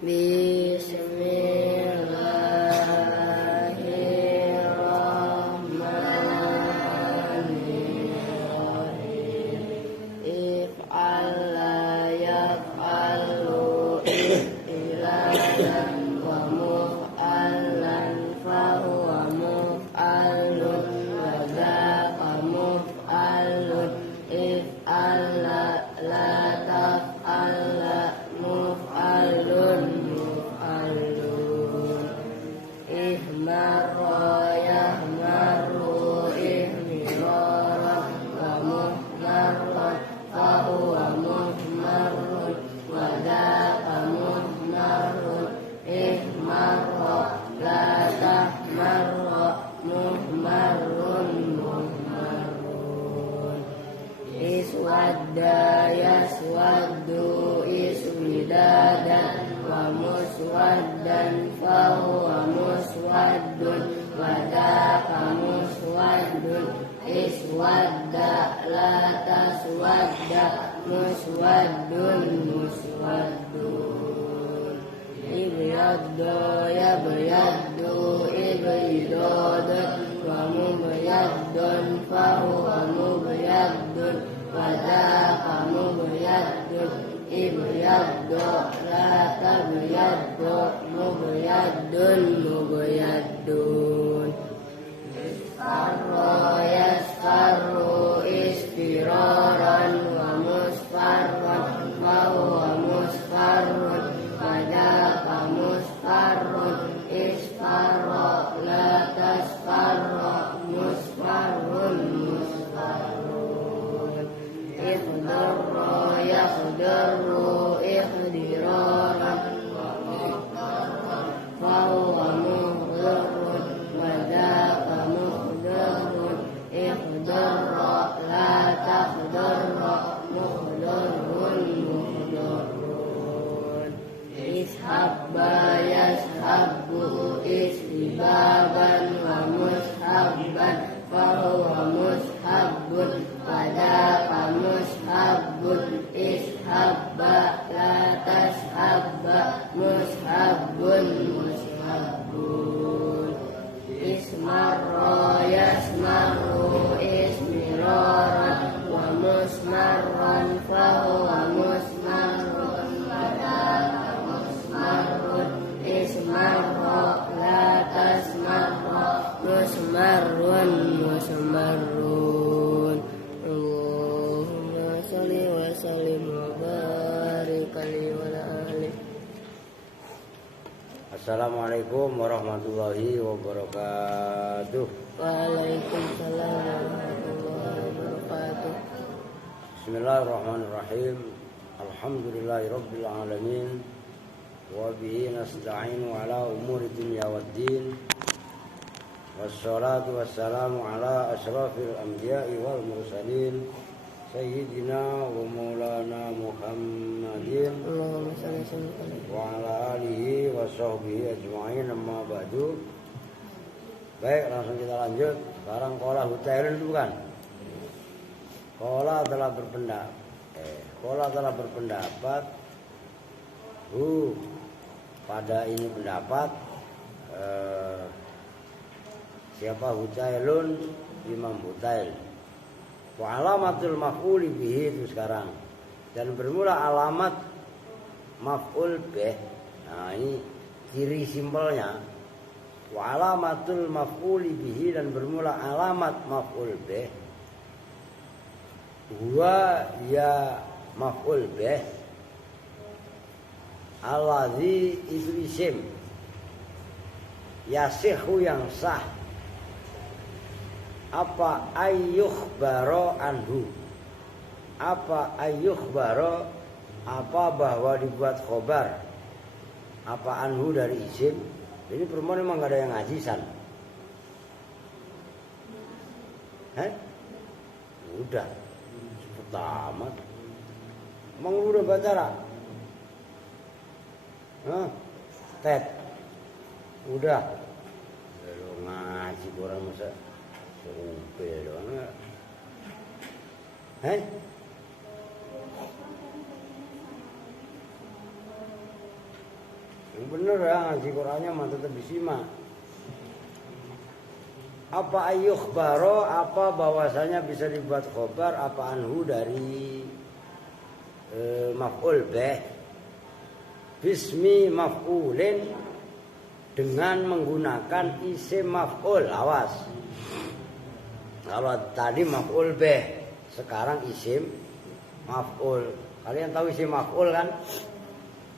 Bismillahirrahmanirrahim. If'al la yaf'alu if'ilan wa muf'alan fahuwa muf'alun wa dzaka muf'alun. If'al la taf'al la muf'alun muf'alun. Ihmarra yahmarru ihmiraran wa muhmarran fahuwa muhmarrun wa dzaka muhmarrun. Ihmarra la tahmarra muhmarrun muhmarrun. Iswadda yaswaddu iswidadan wa muswaddan fahuwa muswaddun wa dzaka muswaddun. Iswadda la taswadda muswaddun muswaddun. Ibyadda yabyaddu ibyadan wa mubyaddun fahuwa mubyaddun wa dzaka mubyaddun. Ibyadda la tabyaddu mubyaddun mubyaddun. Isfarra yasfarru isfiraran wa musfarran fahuwa musfarrun wa dzaka musfarrun. Isfarra la tasfarra musfarrun musfarrun. Ikhdarra yakhdarru ikhdiraran wa muhdarran fahuwa muhdarrun wa dzaka muhdarrun. Ikhdarra la takhdarra muhdarrun muhdarrun. Ishabba yashabbu ishibaban wa mushabban fahuwa mushabbun wa dzaka mushabbun. Ishabba la tashabba mushabbun mushabbun. Ismarra yasmarru ismiraran wa musmarran fahuwa musmarrun wa dzaka musmarrun. Ismarra la tasmarra musmarrun musmarrun. Allahumma shalli wa sallim wa barik alaihi wa ala alihi. Assalamualaikum warahmatullahi wabarakatuh. Waalaikumsalam warahmatullahi wabarakatuh. Bismillahirrahmanirrahim. Alhamdulillahi rabbil alamin. Wa bihi nasta'inu ala umuri dunya waddin. Wassalatu wassalamu ala asyrafil anbiya'i wal mursalin Sayyidina wa maulana Muhammadin Allahumma shalli wa sallim. wa ala alihi wa sahbihi ajma'in, amma ba'du. Baik, langsung kita lanjut. Sekarang qala hutailun itu bukan? Qala telah berpendapat pada ini pendapat siapa Hutailun? Imam Hutail. Wa alamatul maf'ul bihi itu sekarang. Dan bermula alamat maf'ul bih. Nah, ini ciri simpelnya. Wa alamatul maf'ul bihi, dan bermula alamat maf'ul bih. Huwa ya maf'ul bih. Alladzi itu isim. Yasihu yang sah. Apa ayyukhbaro anhu, apa ayyukhbaro, apa bahwa dibuat khobar, apa anhu dari isim. Ini perempuan memang gak ada yang ngajisan. Udah pertama emang lu udah baca Ted udah lu ngaji orang masa Supil doang. Yang bener ya, ngaji Qur'annya mah tetap disimak. Apa ayyukhbaro, apa bahwasanya bisa dibuat khobar, apa anhu dari maf'ul bih bismi maf'ulin dengan menggunakan isim maf'ul. Awas, kalau tadi maf'ul bih, sekarang isim maf'ul. Kalian tahu isim maf'ul kan?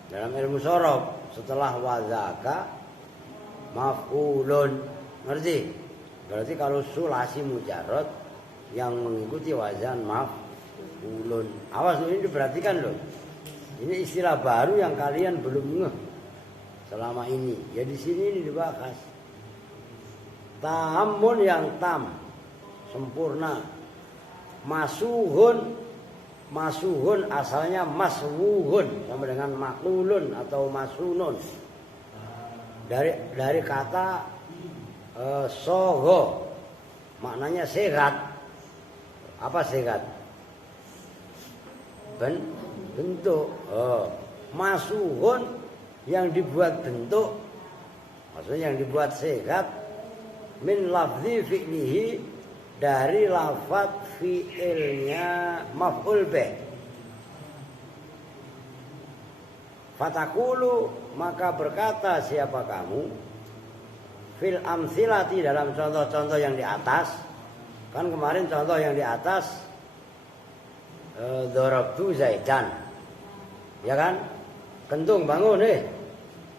Dalam ilmu shorof setelah wazaka maf'ulun, ngerti? Berarti kalau sulasi mujarrad yang mengikuti wazan maf'ulun. Awas ini diperhatikan loh. Ini istilah baru yang kalian belum ngeh selama ini. Ya di sini ini dibahas. Tamun yang tam, sempurna. Masuhun, masuhun asalnya maswuhun sama dengan makulun atau masunun. Dari kata soho, maknanya sehat. Apa sehat? Bentuk. Masuhun yang dibuat bentuk, maksudnya yang dibuat sehat. Min lafzi fi'lihi, dari lafaz fi'ilnya maf'ul bih. Fatakulu, maka berkata siapa kamu, fil amsilati, dalam contoh-contoh yang di atas. Kan kemarin contoh yang di atas dorabtu Zaidan, ya kan? Kentung bangun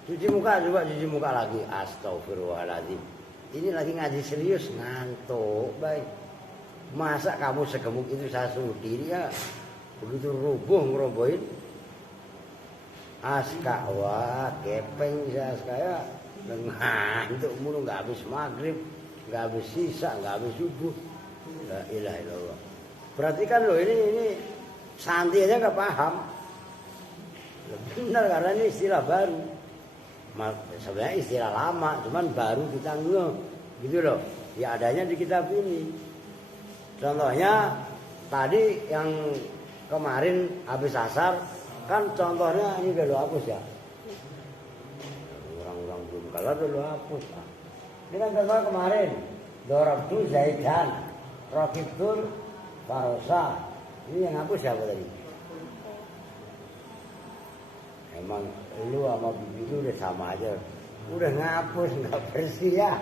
cuci muka, coba cuci muka lagi. Astagfirullahaladzim, ini lagi ngaji serius, ngantuk baik. Masa kamu segemuk itu saya suruh diri ya, begitu rubuh ngerobohin. Aska, wah kepeng saya sekaya ngantuk mulu, nggak habis maghrib, nggak habis sisa, nggak habis subuh. La ilaha illallah. Perhatikan loh, ini santai aja nggak paham. Benar, karena ini istilah baru. Sebenarnya istilah lama, cuman baru kita ngeh gitu loh. Ya adanya di kitab ini. Contohnya tadi yang kemarin habis asar kan contohnya ini udah lo hapus ya. Orang-orang belum kalah dulu hapus. Ini kan contoh kemarin. Dorabtu Zaidan, Rokibtul Farosa. Ini yang hapus siapa tadi? Emang lu sama bibi itu udah sama aja. Udah ngapus, nggak bersih ya.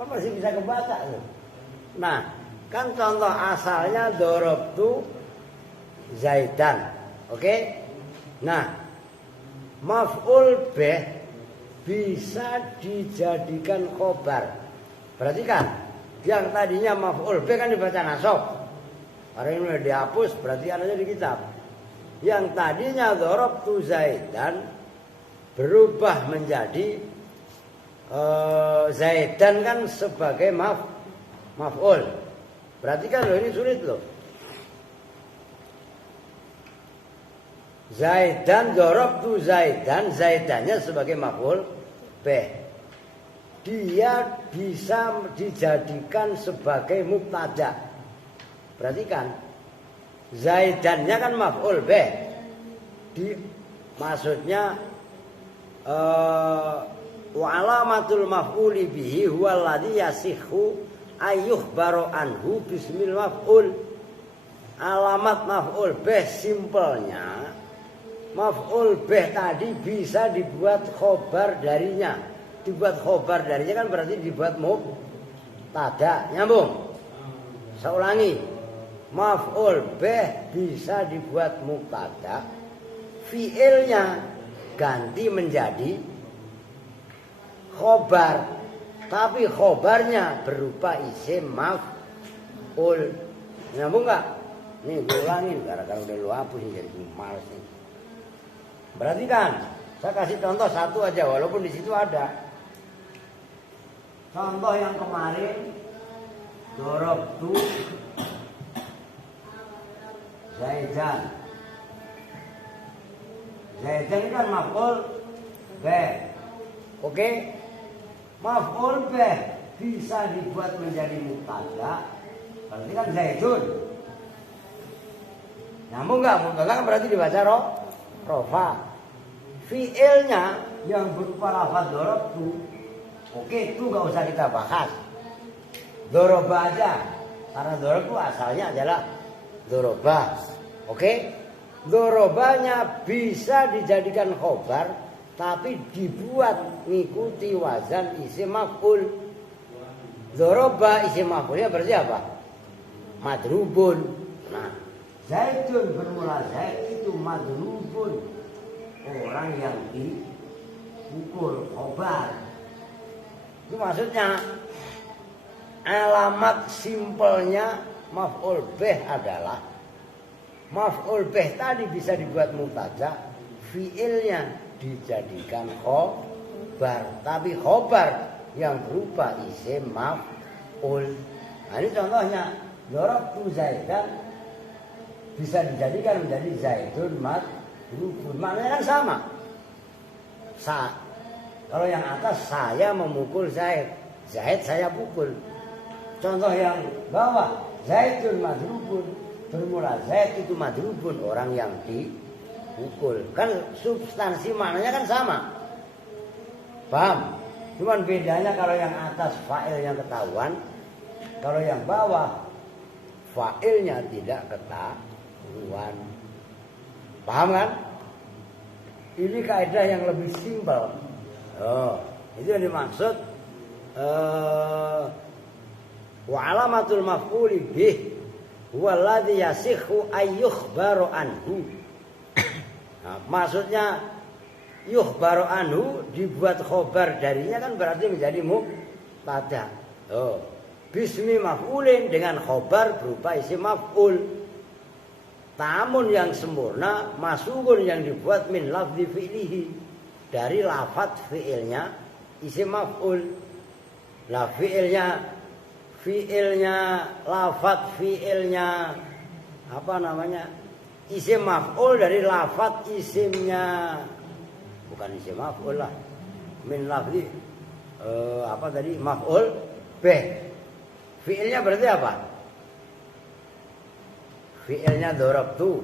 Kok masih bisa kebaca tuh? Nah, kan contoh asalnya Dorabtu Zaidan. Oke? Nah, maf'ul bih bisa dijadikan khobar. Perhatikan, yang tadinya maf'ul bih kan dibaca nasab. Karena ini udah dihapus, berarti adanya di kitab. Yang tadinya dorabtu Zaidan berubah menjadi Zaidan kan sebagai maf'ul. Perhatikan loh, ini sulit loh. Zaidan, dorabtu Zaidan, Zaidannya sebagai maf'ul bih. Dia bisa dijadikan sebagai mubtada. Perhatikan, Zaidannya kan maf'ul bih. Maksudnya wa alamatul maf'uli bihi huwa alladhi yasihhu ayyukhbaru anhu bismil maf'ul. Alamat maf'ul bih simpelnya, maf'ul bih tadi bisa dibuat khobar darinya. Dibuat khobar darinya kan berarti dibuat mubtada. Nyambung? Saya ulangi. Maf'ul bih bisa dibuat mubtada, fi'ilnya ganti menjadi khobar, tapi khobarnya berupa isim maf'ul. Nyambung nggak? Nih gue ulangin, gara-gara udah lu hapus nih, jadi males nih. Berarti kan saya kasih contoh satu aja, walaupun di situ ada. Contoh yang kemarin, dorabtu Zaidan. Zaidan kan maf'ul bih. Oke? Maf'ul bih bisa dibuat menjadi mubtada. Berarti kan Zaidun. Nyambung enggak? Mubtada kan berarti dibaca rofa. Fi'ilnya yang berupa lafaz dorobtu, oke itu nggak usah kita bahas. Doroba aja, karena dorobtu asalnya adalah doroba. Oke, dorobanya bisa dijadikan khobar, tapi dibuat ngikuti wazan isim maf'ul. Doroba isim maf'ulnya berarti apa? Madrubun. Nah, Zaidun bermula Zaid itu madrubun, orang yang dipukul, khobar. Itu maksudnya alamat simpelnya maf'ul bih adalah maf'ul bih tadi bisa dibuat mubtada, fiilnya dijadikan khobar, tapi khobar yang berupa isim maf'ul. Nah ini contohnya, dorobtu Zaidan bisa dijadikan menjadi Zaidun madrubun. Maknanya kan sama. Kalau yang atas saya memukul Zaid, Zaid saya pukul. Contoh yang bawah, Zaidun madrubun, bermula Zaid itu madrubun, orang yang dipukul. Kan substansi maknanya kan sama. Paham? Cuman bedanya kalau yang atas fa'il yang ketahuan, kalau yang bawah fa'ilnya tidak ketahuan. Paham kan? Ini kaidah yang lebih simpel. Oh, itu yang dimaksud wa alamatul maf'uli bih huwa alladhi yasikhu ayyukhbaru anhu. Nah, maksudnya yukhbaru anhu dibuat khobar darinya kan berarti menjadi mubtada. Oh, bismi maf'ulin dengan khobar berupa isim maf'ul. Namun yang sempurna masukun yang dibuat min lafzi fi'lihi, dari lafaz fi'ilnya isim maf'ul. Lah fi'ilnya lafaz fi'ilnya apa namanya? Isim maf'ul dari lafaz isimnya. Bukan isim maf'ul lah. Min lafzi apa tadi? Maf'ul bih. Fi'ilnya berarti apa? Fi'ilnya dorobtu.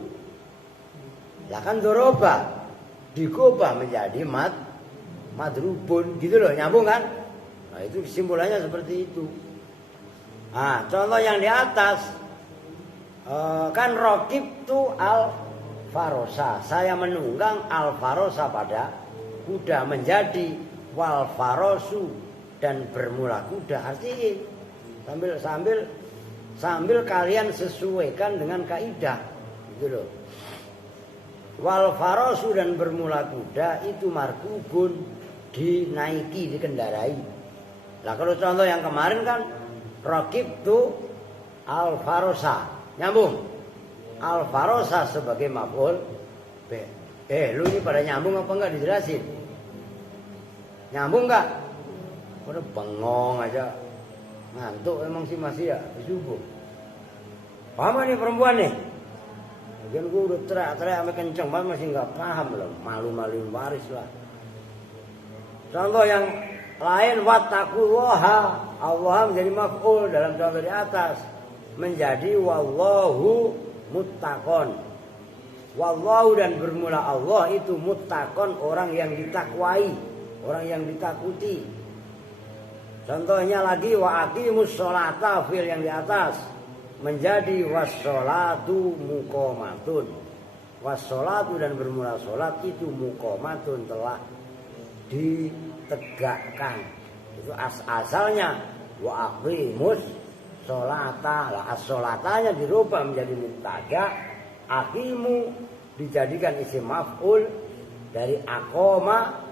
Lah kan doroba digubah menjadi madrubun gitu loh, nyambung kan? Nah itu kesimpulannya seperti itu. Nah contoh yang di atas kan rokib tu al farosa, saya menunggang al farosa pada kuda, menjadi wal farosu dan bermula kuda. Artinya sambil kalian sesuaikan dengan kaidah gitu loh. Wal farosu dan bermula kuda itu markubun, dinaiki, dikendarai. Lah kalau contoh yang kemarin kan raqib tu al farosa, nyambung. Al farosa sebagai maf'ul bih. Lu ini pada nyambung apa enggak dijelasin? Nyambung enggak? Udah bengong aja. Ngantuk emang sih masih ya subuh. Paham nih perempuan nih? Mungkin gue udah teriak-teriak sampai kenceng banget masih nggak paham loh. Malu-maluin waris lah. Contoh yang lain, wattaqullaha, Allah menjadi maf'ul dalam contoh di atas, menjadi wallahu muttaqon. Wallahu dan bermula Allah itu muttaqon, orang yang ditakwai, orang yang ditakuti. Contohnya lagi wa aqimus sholata, fil yang di atas menjadi wassolatu muqamatun. Wassolatu dan bermula sholat itu muqamatun, telah ditegakkan. Itu asalnya wa aqimus sholata. Lah as-sholatanya dirubah menjadi mubtada, aqimu dijadikan isim maf'ul dari aqama,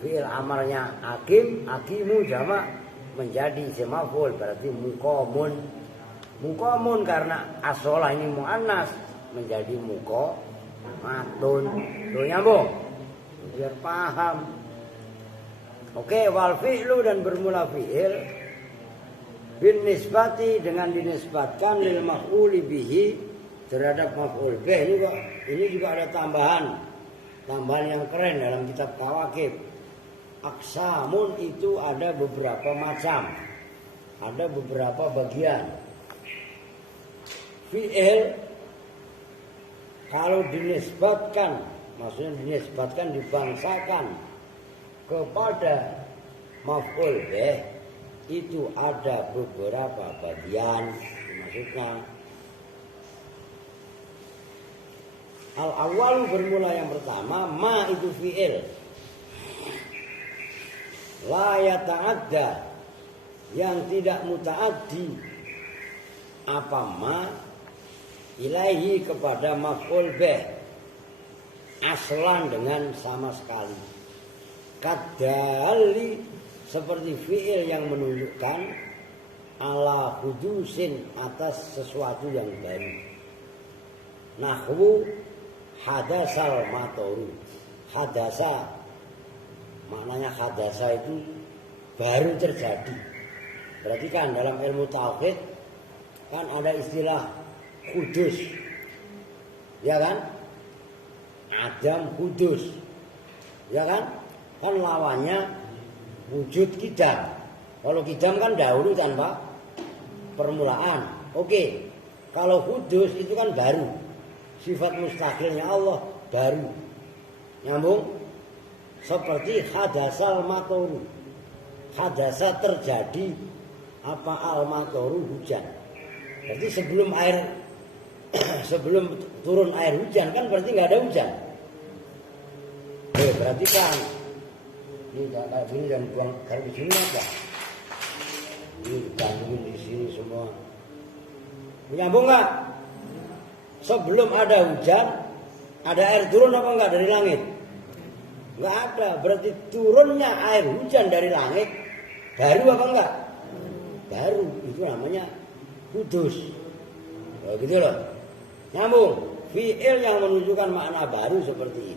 fi'il amarnya aqim, aqimu jamak menjadi isim maf'ul berarti muqamun. Muqamun karena as-sholah ini muannas menjadi muqamatun. Tuh nyambung biar paham. Oke, wal fi'lu dan bermula fi'il bin nisbati dengan dinisbatkan lil maf'uli bihi terhadap maf'ul bih. Ini juga ada tambahan yang keren dalam kitab Kawakib. Aksamun itu ada beberapa macam, ada beberapa bagian. Fi'il kalau dinisbatkan, maksudnya dinisbatkan, dibangsakan kepada maf'ul bih itu ada beberapa bagian. Maksudnya al-awwalu bermula yang pertama, ma itu fi'il la yata'adda yang tidak muta'addi apa ma ilaihi kepada maf'ul bih aslan dengan sama sekali. Kadali seperti fi'il yang menunjukkan ala hudusin atas sesuatu yang baru. Nahwu hadasal matoru. Hadasa maknanya hadasa itu baru terjadi. Berarti kan dalam ilmu tauhid kan ada istilah kudus, ya kan? Adam kudus, ya kan? Kan lawannya wujud kidam. Kalau kidam kan dahulu tanpa permulaan. Oke. Kalau kudus itu kan baru. Sifat mustaqilnya Allah baru. Nyambung? Seperti hadasal matoru. Hadasa terjadi apa al-matoru hujan. Berarti sebelum turun air hujan kan berarti nggak ada hujan. Berarti kan ini kayak gini dan buang garam di sini apa? Ini gangguin di sini semua. Menyambung nggak? Sebelum ada hujan, ada air turun apa enggak dari langit? Enggak ada. Berarti turunnya air hujan dari langit baru apa enggak? Baru. Itu namanya kudus. Oh, gitu loh. Nyambung. Fi'il yang menunjukkan makna baru seperti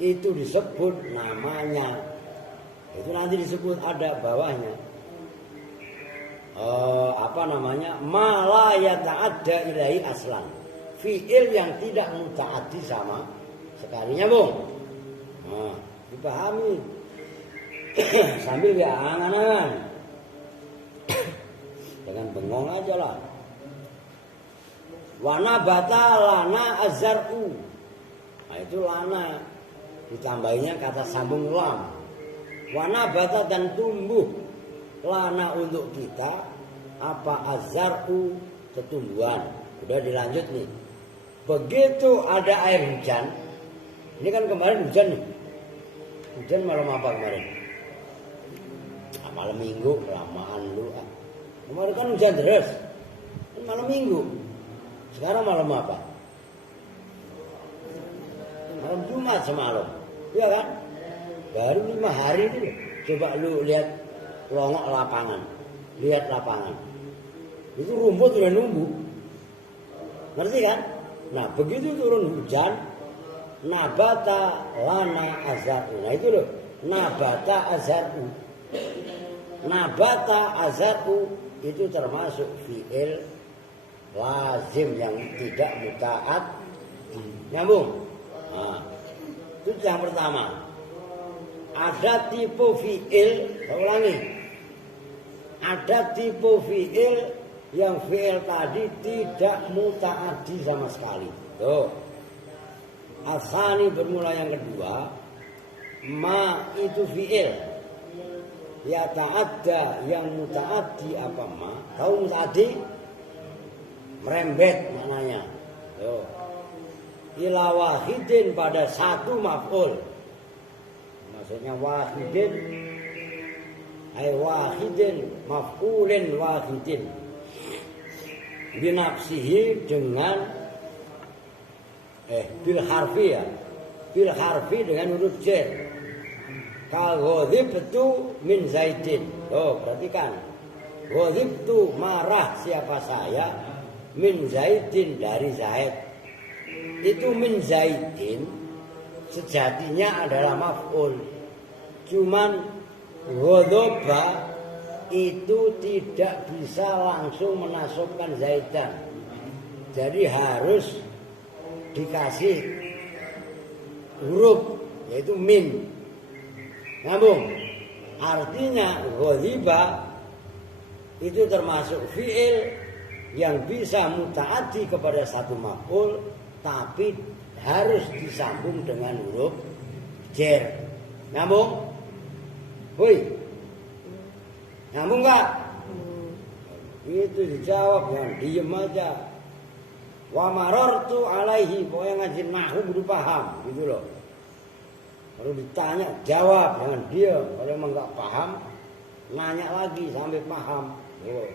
itu disebut namanya. Itu nanti disebut ada bawahnya. Apa namanya? Ma la yata'adda ilaihi aslan. Fi'il yang tidak muta'addi sama sekali. Nyambung. Nah, dipahami. Sambil ya angan-angan. Jangan bengong aja lah. Wana bata lana azar'u. Nah itu lana. Ditambahinya kata sambung lam. Wana bata dan tumbuh. Lana untuk kita. Apa azar'u ketumbuhan. Udah dilanjut nih. Begitu ada air hujan. Ini kan kemarin hujan nih. Hujan malam apa kemarin? Malam minggu. Kelamaan lu. Kemarin kan hujan deras. Malam minggu. Sekarang malam apa? Malam Jumat semalam. Iya kan? Baru 5 hari itu. Coba lu lihat longok lapangan. Lihat lapangan. Itu rumput udah nunggu. Ngerti kan? Nah begitu turun hujan. Nabata lana azar'u. Nah itu loh. Nabata azar'u. Nabata azar'u. Itu termasuk fi'il lazim yang tidak muta'ad. Nyambung. Nah, itu yang pertama. Ada tipe fi'il, saya ulangi. Ada tipe fi'il yang fi'il tadi tidak muta'addi sama sekali. Tuh. Asani bermula yang kedua. Ma itu fi'il. Ya ta'adda yang muta'addi apa ma? Tahu muta'addi? Merembet maknanya. Tuh. Ila wahidin pada satu maf'ul. Maksudnya wahidin ay wahidin maf'ulin wahidin. Binafsihi dengan bil harfi ya. Bil harfi dengan huruf jar. Kal ghadibtu min zaidin. Oh, perhatikan. Ghadibtu marah siapa saya? Min zaidin dari Zaid. Itu min zaidin sejatinya adalah maf'ul. Cuman ghadaba itu tidak bisa langsung menasabkan Zaidan. Jadi harus dikasih huruf yaitu min. Nyambung. Artinya ghadiba itu termasuk fi'il yang bisa muta'addi kepada satu maf'ul tapi harus disambung dengan huruf jar. Nyambung? Woi. Nyambung nggak? Itu dijawab, jangan diem aja. Wa marartu alaihi, pokoknya ngaji nahwu kudu paham, gitu loh. Kalau ditanya jawab, jangan diam. Kalau emang nggak paham, nanya lagi sampai paham. Oh.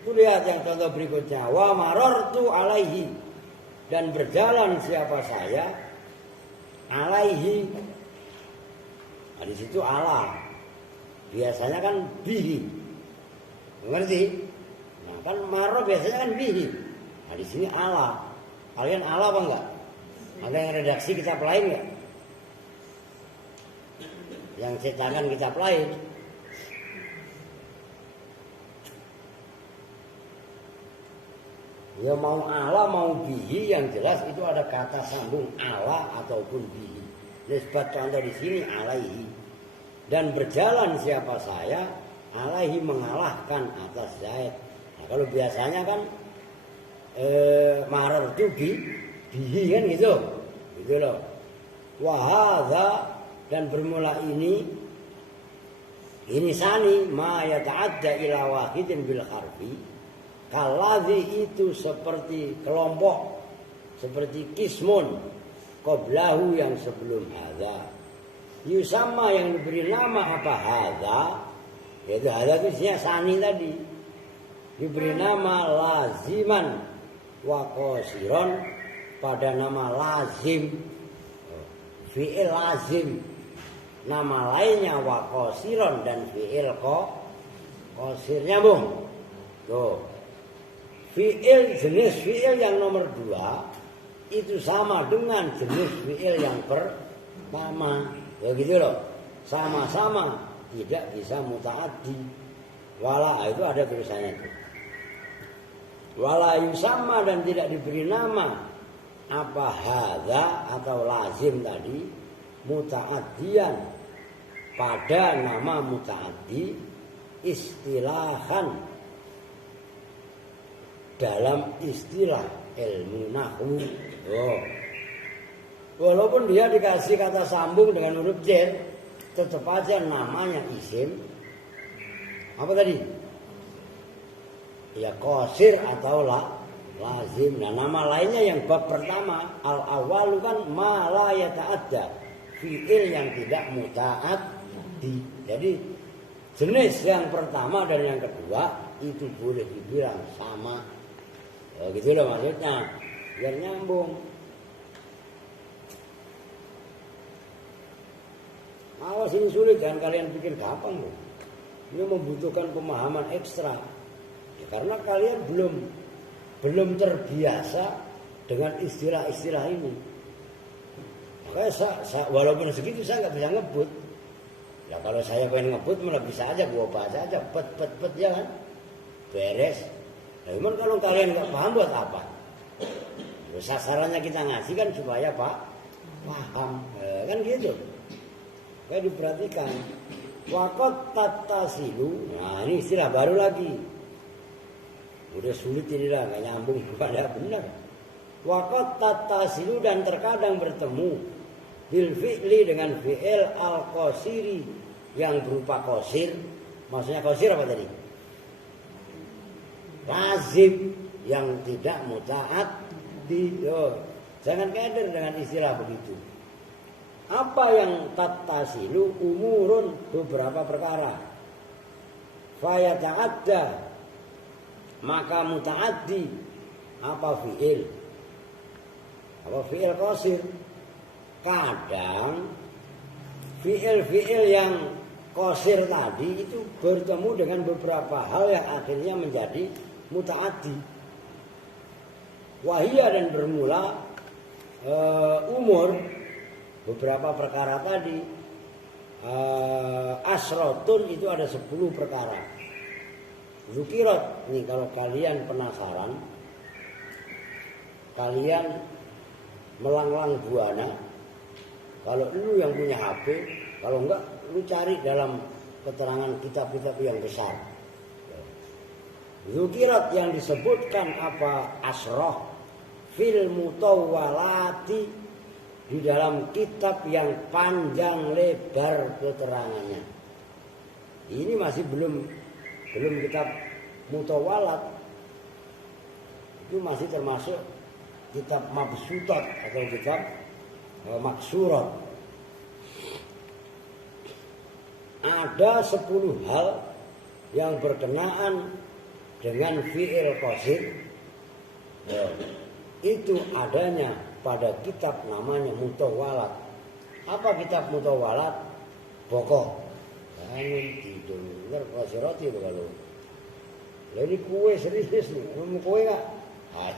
Itu lihat yang contoh berikutnya. Wa marartu alaihi, dan berjalan siapa saya alaihi. Nah, di situ ala. Biasanya kan bihi. Ngerti? Nah, kan maro biasanya kan bihi. Nah, di sini ala. Kalian ala apa enggak? Ada yang redaksi kitab lain enggak? Yang cetakan kitab lain. Ya mau ala mau bihi, yang jelas itu ada kata sambung ala ataupun bihi. Nisbat contoh di sini alaihi. Dan berjalan siapa saya alaihi, mengalahkan atas Zaid. Nah, kalau biasanya kan marar itu bihi kan gitu. Gitu loh. Wahadha, dan bermula ini sani ma yata'adda ila wahidin bil harfi. Kaladhi itu seperti kelompok, seperti kismun qoblahu yang sebelum hadza. Yusama yang diberi nama apa hadza? Yaitu hadza itu isinya sani tadi. Diberi nama laziman wa qasiron, pada nama lazim. Fi'il lazim. Nama lainnya wa qasiron, dan fi'il qasir. Nyambung. Tuh. Fi'il, jenis fi'il yang nomor 2 itu sama dengan jenis fi'il yang pertama. Ya gitu loh. Sama-sama tidak bisa muta'addi. Wala itu ada tulisannya itu. Wala yusama, dan tidak diberi nama apa hadza atau lazim tadi muta'addiyan pada nama muta'addi istilahan dalam istilah ilmu nahwu. Oh. Walaupun dia dikasih kata sambung dengan huruf jar, tetap aja namanya isim. Apa tadi? Ya qasir atau lazim. Nah, nama lainnya yang bab pertama al-awwalu kan ma la yata'adda, fi'il yang tidak muta'addi. Jadi jenis yang pertama dan yang kedua itu boleh dibilang sama. Gitu loh maksudnya, biar nyambung. Awas ini sulit, jangan kalian pikir gampang loh. Ini membutuhkan pemahaman ekstra. Ya, karena kalian belum terbiasa dengan istilah-istilah ini. Makanya walaupun segitu saya nggak bisa ngebut. Ya kalau saya pengen ngebut malah bisa aja gua baca aja pet ya kan, beres. Nah, cuman kalau kalian nggak paham buat apa? Sasarannya kita ngasih kan supaya paham, kan gitu. Kayak diperhatikan. Wakot tatasilu. Nah ini istilah baru lagi. Udah sulit ini dah, nggak nyambung kepada benar. Wakot tatasilu, dan terkadang bertemu bil fi'li dengan fi'il al-qasiri yang berupa qasir. Maksudnya qasir apa tadi? Lazim yang tidak muta'addi. Jangan keder dengan istilah begitu. Apa yang tattasilu? Umurun, beberapa perkara. Fayata'adda, maka muta'addi apa fi'il? Apa fi'il qasir? Kadang fi'il yang qasir tadi itu bertemu dengan beberapa hal yang akhirnya menjadi muta'addi. Wahia, dan bermula umur beberapa perkara tadi. Asrotun itu ada 10 perkara. Zukirat, nih kalau kalian penasaran, kalian melanglang buana. Kalau lu yang punya HP, kalau enggak lu cari dalam keterangan kitab-kitab yang besar. Zukirat yang disebutkan apa? Asroh fil mutawwalati di dalam kitab yang panjang lebar keterangannya. Ini masih belum kitab Mutawalat. Itu masih termasuk kitab Mabsutat atau kitab Maksurat. Ada 10 hal yang berkenaan dengan fi'il qasir. Itu adanya pada kitab namanya Mutawalat. Apa kitab Mutawalat? Pokok. Bangun tidur qasirat itu kalau. Jadi kue serius nih, kamu kue gak?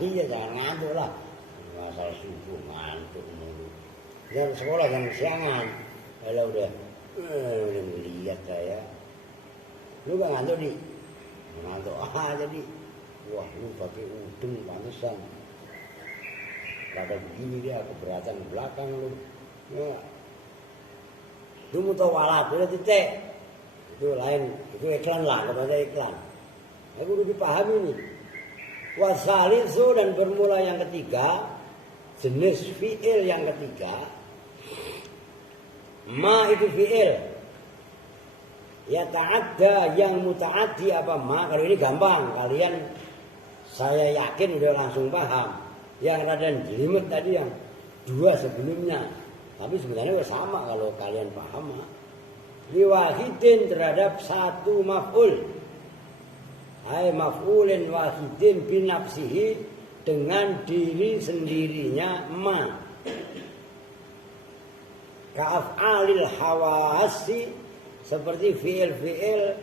Iya jangan ngantuk lah. Masalah subuh ngantuk mulu. Dan sekolah kan siangan. Kalau udah ngeliat saya. Lu gak ngantuk di? Ngantuk jadi. Wah lu pakai udeng pantesan. Pada begini dia keberatan belakang lu. Ya. Itu Mutawalat, udah titik. Itu lain, itu iklan lah, kepada iklan. Aku udah dipahami nih. Wasalisu dan bermula yang ketiga, jenis fi'il yang ketiga. Ma itu fi'il. Ya ta'adda yang muta'addi apa ma. Kalau ini gampang, kalian saya yakin udah langsung paham. Yang rada jelimet tadi yang 2 sebelumnya. Tapi sebenarnya sama kalau kalian paham. Liwahidin terhadap 1 maf'ul. Hai maf'ulin wahidin binafsihi dengan diri sendirinya ma. Ka'af'alil hawasi seperti fi'il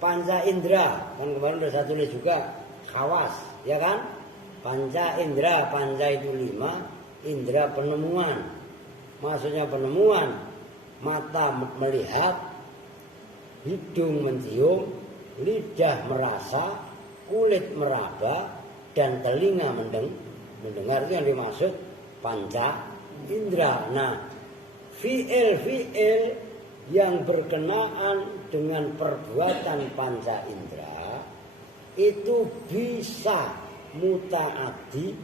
panca indra. Kan kemarin udah saya tulis juga khawas, ya kan? Panca indra, panca itu 5, indra penemuan. Maksudnya penemuan, mata melihat, hidung mencium, lidah merasa, kulit meraba, dan telinga mendengar. Itu yang dimaksud panca indra. Nah, fi'il yang berkenaan dengan perbuatan panca indra itu bisa muta'addi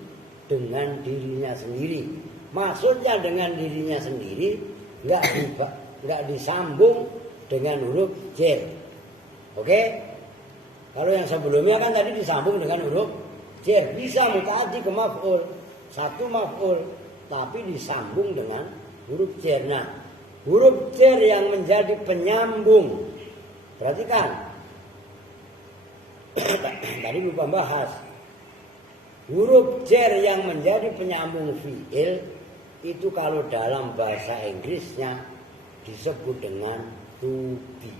dengan dirinya sendiri. Maksudnya dengan dirinya sendiri nggak disambung dengan huruf jar. Oke? Kalau yang sebelumnya kan tadi disambung dengan huruf jar, bisa muta'addi ke maf'ul, 1 maf'ul, tapi disambung dengan huruf jar. Nah, huruf jar yang menjadi penyambung. Perhatikan. Tadi lupa bahas. Huruf jar yang menjadi penyambung fi'il itu kalau dalam bahasa Inggrisnya disebut dengan to be.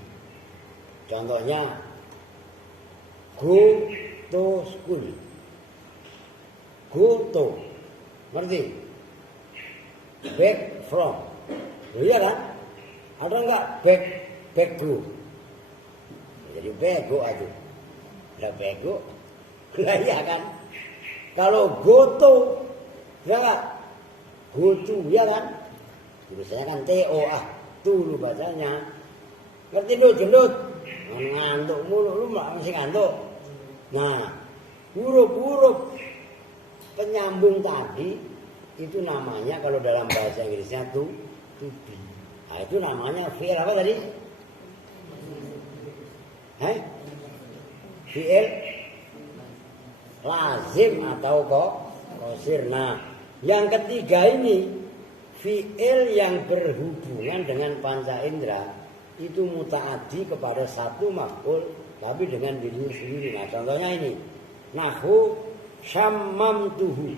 Contohnya go to school. Go to. Ngerti? Back from. Iya kan? Ada enggak back go? Jadi bego aduh. Lah bego. Lah iya kan? Kalau go to, ya enggak? Go to, ya kan? Tulisannya kan TO tuh lu bacanya. Ngerti lu gendut? Ngantuk mulu, lu masih ngantuk. Nah, huruf-huruf penyambung tadi itu namanya kalau dalam bahasa Inggrisnya to be. Nah, itu namanya fi'il apa tadi? Fi'il lazim atau qasir. Nah, yang ketiga ini fi'il yang berhubungan dengan panca indra itu muta'addi kepada 1 maf'ul tapi dengan dirinya sendiri. Nah, contohnya ini. Nahu syammamtuhu.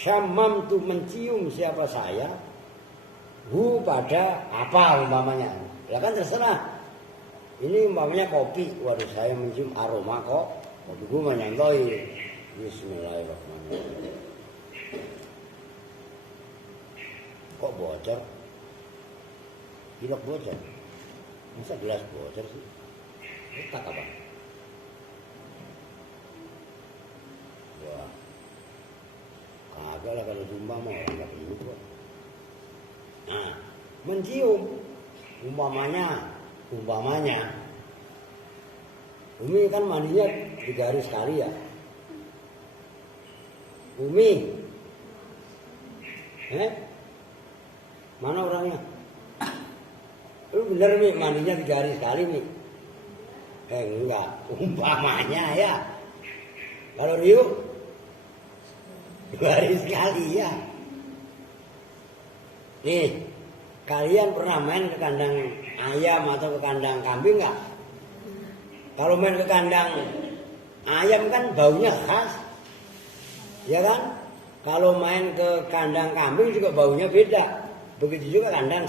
Syammamtu mencium siapa saya? Hu pada apa umpamanya? Ya kan terserah. Ini umpamanya kopi. Waduh saya mencium aroma kok. Kopi gue menyantoi. Bismillahirrahmanirrahim. Kok bocor? Pilok bocor. Masa gelas bocor sih? Letak apa? Wah. Kagak lah kalau sumpah mah orang gak perlu kok. Nah, mencium. Umpamanya. Umi kan mandinya 3 hari sekali ya. Umi. Mana orangnya? Lu bener Mi, mandinya 3 hari sekali Mi. Enggak, umpamanya ya. Kalau Rio 2 hari sekali ya. Nih, kalian pernah main ke kandang ayam atau ke kandang kambing nggak? Kalau main ke kandang ayam kan baunya khas, ya kan? Kalau main ke kandang kambing juga baunya beda. Begitu juga kandang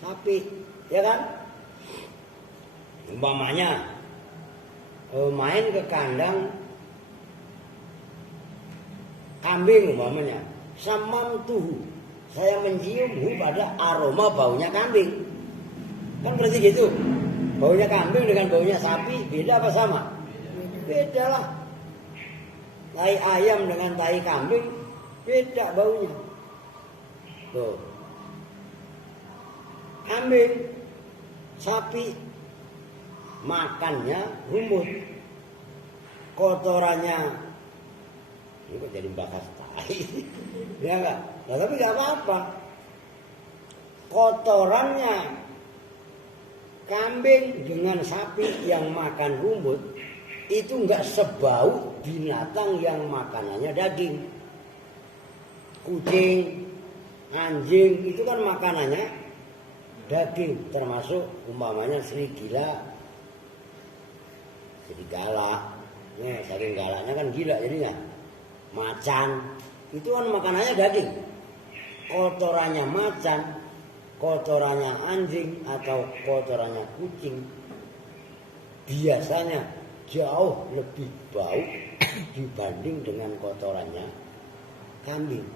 sapi, ya kan? Umpamanya main ke kandang kambing umpamanya, samam tuh saya mencium pada aroma baunya kambing. Kan berarti gitu. Baunya kambing dengan baunya sapi beda apa sama? Beda lah. Tai ayam dengan tai kambing beda baunya. Tuh. Kambing, sapi makannya rumput. Kotorannya ini kok jadi bakas tai. Ya enggak? Nah, tapi enggak apa-apa. Kotorannya kambing dengan sapi yang makan rumput itu enggak sebau binatang yang makanannya daging. Kucing, anjing itu kan makanannya daging, termasuk umpamanya serigala. Nih, saking galaknya kan gila jadinya. Macan itu kan makanannya daging. Kotorannya macan, kotorannya anjing atau kotorannya kucing biasanya jauh lebih bau dibanding dengan kotorannya kambing.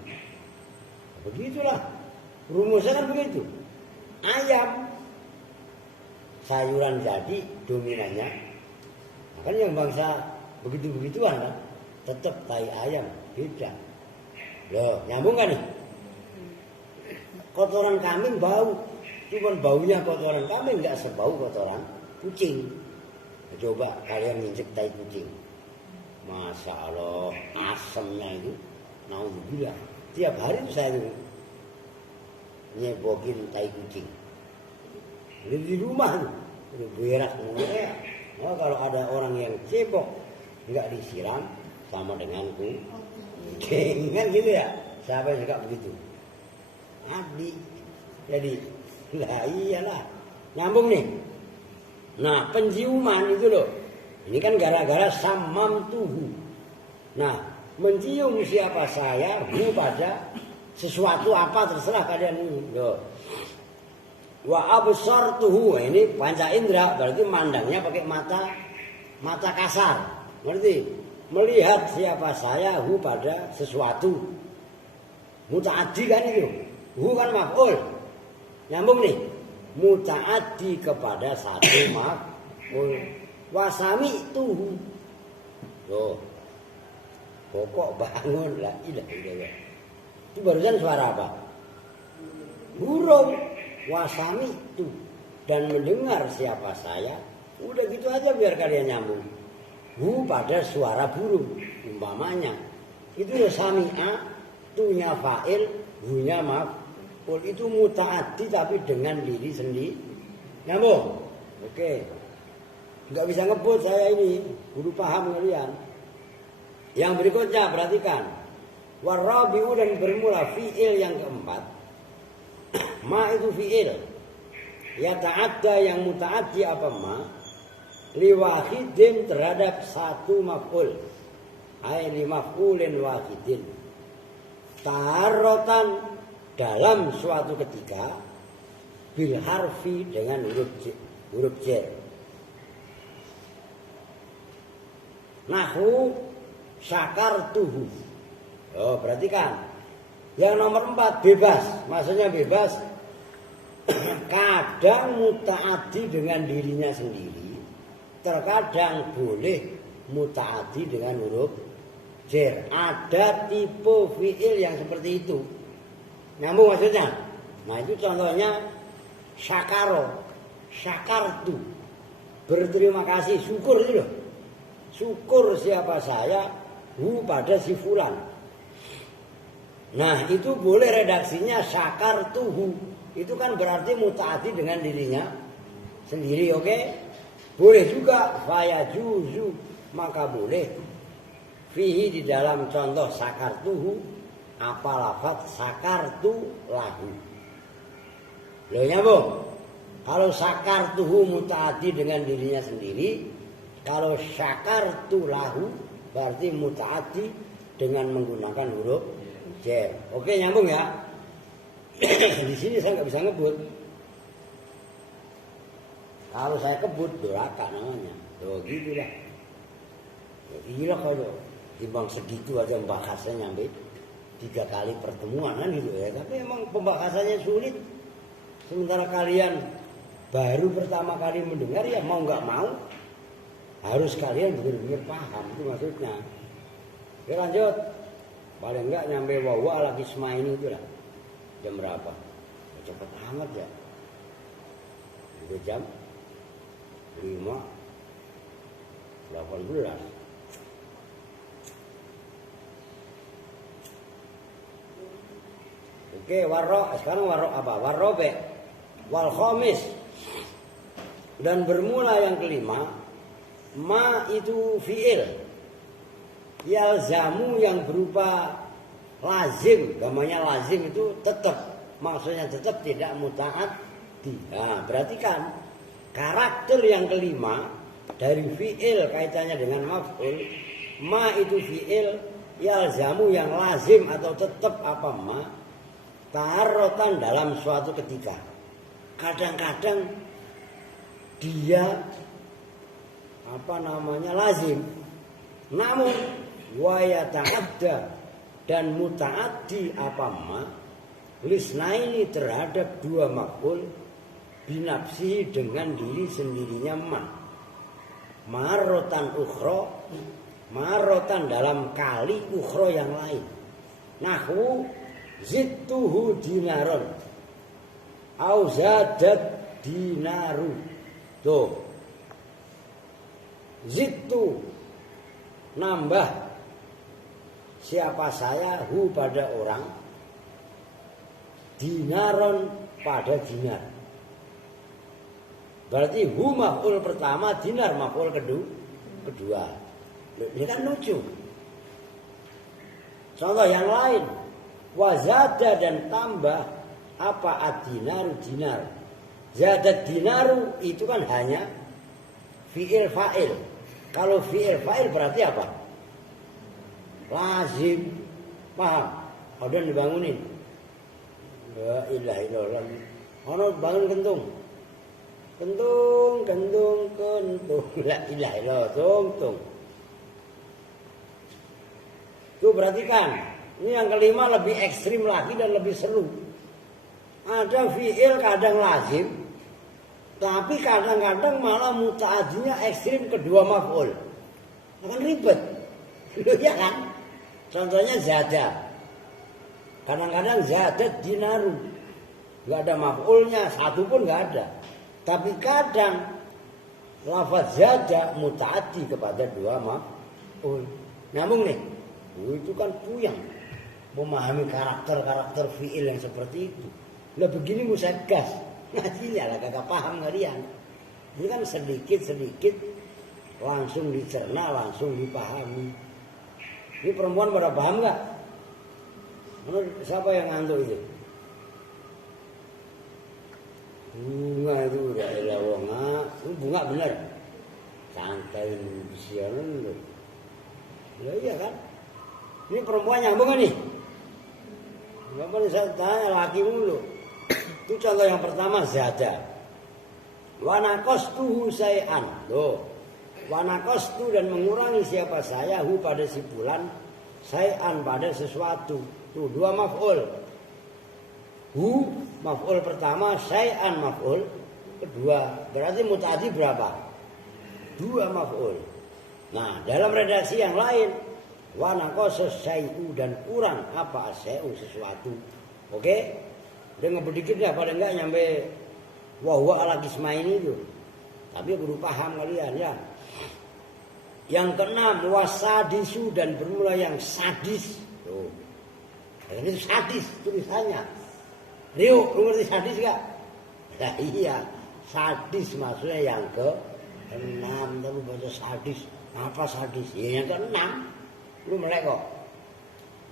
Begitulah rumusnya kan begitu. Ayam sayuran jadi dominannya, kan yang bangsa begitu-begituan kan tetap tai ayam beda. Loh, nyambung kan nih? Kotoran kambing bau, cuman baunya kotoran kambing nggak sebau kotoran kucing. Coba kalian nginjek tai kucing, masya Allah asamnya itu, naudzubillah. Tiap hari itu saya nyebokin tai kucing. Di rumah tuh, berak mulai. Oh, kalau ada orang yang cebok nggak disiram sama dengan kucing, kan gitu ya? Siapa yang suka begitu? Adi. Jadi, lah iyalah. Nyambung nih. Nah, penciuman itu loh. Ini kan gara-gara samam tuhu. Nah, mencium siapa saya, pada sesuatu apa terserah kalian ini. Loh. Wa absartuhu, ini panca indera, berarti mandangnya pakai mata kasar. Ngerti? Melihat siapa saya pada sesuatu. Mutaaddi kan itu. Hu kan maf'ul. Nyambung nih. Mutaaddi kepada satu maf'ul. Wasami tuhu. Loh. Pokok bangun la ilaha illallah. Itu barusan suara apa? Burung. Wasami itu. Dan mendengar siapa saya. Udah gitu aja biar kalian nyambung. Hu pada suara burung. Umpamanya. Itu ya sami'a. Tunya fa'il. Hunya maf'ul. Itu muta'addi tapi dengan diri sendiri. Nyambung? Oke. Nggak bisa ngebut saya ini. Kudu paham kalian. Yang berikutnya perhatikan. Warabi'u dan bermula fi'il yang keempat. Ma itu fi'il. Ya ta'adda yang muta'addi apa ma? Liwahidin terhadap satu maf'ul. Ay li maf'ulin wahidin. Tarotan dalam suatu ketika. Bil harfi dengan huruf j. Nahu syakartuhu. Oh, perhatikan. Yang nomor 4 bebas. Maksudnya bebas. Kadang muta'addi dengan dirinya sendiri. Terkadang boleh muta'addi dengan huruf jar. Ada tipe fi'il yang seperti itu. Nyambung maksudnya? Nah itu contohnya syakaro. Syakartu. Berterima kasih. Syukur itu loh. Syukur siapa saya pada si fulan. Nah itu boleh redaksinya syakar tuhu. Itu kan berarti mutaati dengan dirinya sendiri, oke? Boleh juga faya juzu, maka boleh fihi di dalam contoh syakar tuhu apa lafaz syakar tu lahu. Loh nyambung. Kalau syakar tuhu mutaati dengan dirinya sendiri, kalau syakar tu lahu berarti mutaati dengan menggunakan huruf jar. Oke nyambung ya. Di sini saya nggak bisa ngebut. Kalau saya kebut doraka namanya. Tuh gitu lah. Iya kalau timbang segitu aja pembahasannya nyampe 3 kali pertemuan kan gitu ya. Tapi emang pembahasannya sulit. Sementara kalian baru pertama kali mendengar ya mau nggak mau harus kalian benar-benar paham itu maksudnya. Oke lanjut. Paling nggak nyampe wawa lagi semaini itu lah. Jam berapa? Cepet amat ya. Itu jam 5:18. Oke, warro. Sekarang warro apa? Warrobe. Wal khomis. Dan bermula yang kelima. Ma itu fi'il. Yalzamu yang berupa lazim. Namanya lazim itu tetap. Maksudnya tetap tidak mutaat. Nah, berarti kan karakter yang kelima dari fi'il kaitannya dengan maf'ul. Ma itu fi'il yalzamu yang lazim atau tetap apa ma. Ta'arrotan dalam suatu ketika. Kadang-kadang dia lazim. Namun waya ta'adda dan muta'addi apa ma lisnaini terhadap 2 maf'ul binafsi dengan diri sendirinya ma. Marotan ukhro, marotan dalam kali ukhro yang lain. Nahwu zittuhu dinaron au zadat dinaru. Tuh zittu nambah siapa saya hu pada orang dinaron pada dinar. Berarti hu maf'ul pertama, dinar maf'ul kedua. Ini kan lucu. Contoh yang lain. Wazada dan tambah apa ad-dinaru dinar. Zadat dinaru itu kan hanya fi'il fa'il. Kalau fi'il fa'il berarti apa? Lazim. Paham? Udah dibangunin. La ilaha illallah. Ono bangun kentung. Kentung. La ilaha illallah. Tung. Tuh perhatikan. Ini yang kelima lebih ekstrim lagi dan lebih seru. Ada fi'il kadang lazim. Tapi kadang-kadang malah muta'adinya ekstrim kedua maf'ul. Akan ribet. Ya kan? Contohnya zada. Kadang-kadang zadat dinaru. Gak ada maf'ulnya, satu pun gak ada. Tapi kadang lafaz zada muta'addi kepada 2 maf'ul. Nyambung nih. Itu kan puyang. Memahami karakter fi'il yang seperti itu. Lah begini saya gas. Ngajinya lah kagak paham kalian. Ini kan sedikit langsung dicerna, langsung dipahami. Ini perempuan pada paham gak? Siapa yang ngantuk itu? Bunga itu udah elawonga. Bunga bener. Santai siaran loh. Ya iya kan? Ini perempuan nyambung nih. Bapak saya tanya laki mulu. Itu contoh yang pertama zada. Wanakostuhu say'an. Loh. Wanakostu dan mengurangi siapa saya hu pada si fulan say'an pada sesuatu. Tuh 2 maf'ul. Hu maf'ul pertama, say'an maf'ul kedua. Berarti muta'addi berapa? 2 maf'ul. Nah, dalam redaksi yang lain wa naqasa syai'u dan kurang apa syai'u sesuatu. Oke? Udah ngebut dikit ya, paling enggak nyampe wa huwa ala qismaini itu. Tapi perlu paham kalian ya. Yang keenam wasadisu dan bermula yang sadis. Tuh. Ini sadis tulisannya. Rio, lu ngerti sadis gak? Nah iya, sadis maksudnya yang ke-6. Tapi baca sadis. Apa sadis? Ya yang ke-6. Lu melek kok.